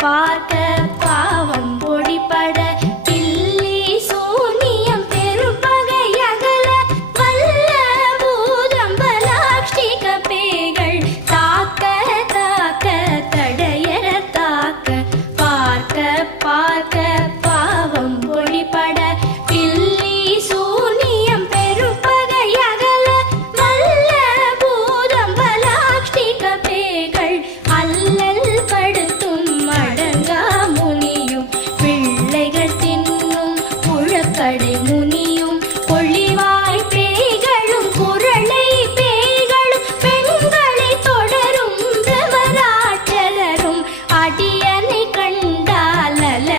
பார்க்க பாவம் பொடிபட பில்லி சூனியம் பெரும்பகையகல வல்ல பூதம்பலாஷ்டிக பேய்கள் தாக்க தாக்க தடையற தாக்க பார்க்க பார்க்க